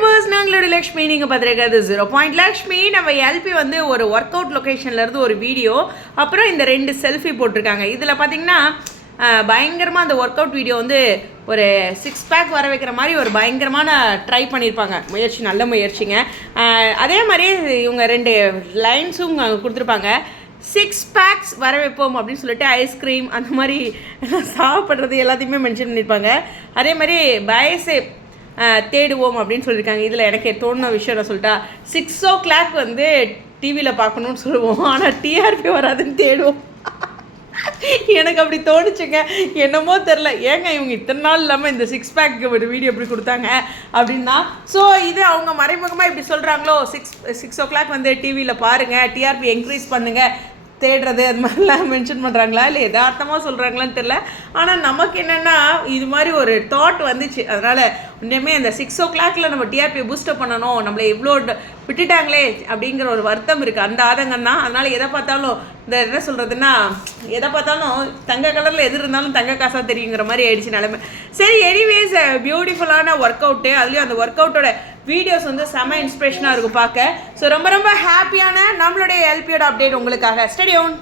YouTubers நாங்களோட Lakshmi நீங்கள் பார்த்துருக்காது 0 லக்ஷ்மி. நம்ம LP வந்து ஒரு ஒர்க் அவுட் லொக்கேஷன்லேருந்து ஒரு வீடியோ, அப்புறம் இந்த 2 செல்ஃபி போட்டிருக்காங்க. இதில் பார்த்தீங்கன்னா பயங்கரமாக அந்த ஒர்க் அவுட் வீடியோ வந்து ஒரு 6 பேக் வர வைக்கிற மாதிரி ஒரு பயங்கரமான ட்ரை பண்ணியிருப்பாங்க. முயற்சி, நல்ல முயற்சிங்க. அதே மாதிரி இவங்க 2 லைன்ஸும் கொடுத்துருப்பாங்க. 6 பேக்ஸ் வர வைப்போம் அப்படின்னு சொல்லிட்டு ஐஸ்கிரீம் அந்த மாதிரி சாப்பிட்றது எல்லாத்தையுமே மென்ஷன் பண்ணியிருப்பாங்க. அதே மாதிரி பயசே தேடுவோம் அப்படின்னு சொல்லியிருக்காங்க. இதில் எனக்கு தோணுன விஷயம் நான் சொல்லிட்டா, 6 o'clock வந்து டிவியில் பார்க்கணுன்னு சொல்லுவோம், ஆனால் டிஆர்பி வராதுன்னு தேடுவோம். எனக்கு அப்படி தோணுச்சுங்க. என்னமோ தெரில, ஏங்க இவங்க இத்தனை நாள் இல்லாமல் இந்த 6 பேக் ஒரு வீடியோ எப்படி கொடுத்தாங்க அப்படின்னா, ஸோ இது அவங்க மறைமுகமாக இப்படி சொல்கிறாங்களோ, 6 o'clock வந்து டிவியில் பாருங்கள், டிஆர்பி என்க்ரீஸ் பண்ணுங்கள், தேடுறது அது மாதிரிலாம் மென்ஷன் பண்ணுறாங்களா இல்லை எதார்த்தமாக சொல்கிறாங்களான்னு தெரில. ஆனால் நமக்கு என்னென்னா இது மாதிரி ஒரு தாட் வந்துச்சு. அதனால் இன்னுமே இந்த 6 o'clockல நம்ம டிஆர்பி பூஸ்டப் பண்ணணும், நம்மளை எவ்வளோ விட்டுட்டாங்களே அப்படிங்கிற ஒரு வருத்தம் இருக்குது, அந்த ஆதங்கம் தான். அதனால் எதை பார்த்தாலும் இந்த என்ன சொல்கிறதுன்னா, எதை பார்த்தாலும் தங்க கலரில் எது இருந்தாலும் தங்க காசாக தெரியுங்கிற மாதிரி ஆயிடுச்சு நிலைமை. சரி, எனிவேஸ் பியூட்டிஃபுல்லான ஒர்க் அவுட்டு, அதுலேயும் அந்த ஒர்க் அவுட்டோட வீடியோஸ் வந்து செம இன்ஸ்பிரேஷனாக இருக்கும் பார்க்க. ஸோ ரொம்ப ரொம்ப ஹாப்பியான நம்மளுடைய எல்பியோட அப்டேட் உங்களுக்காக. Study on.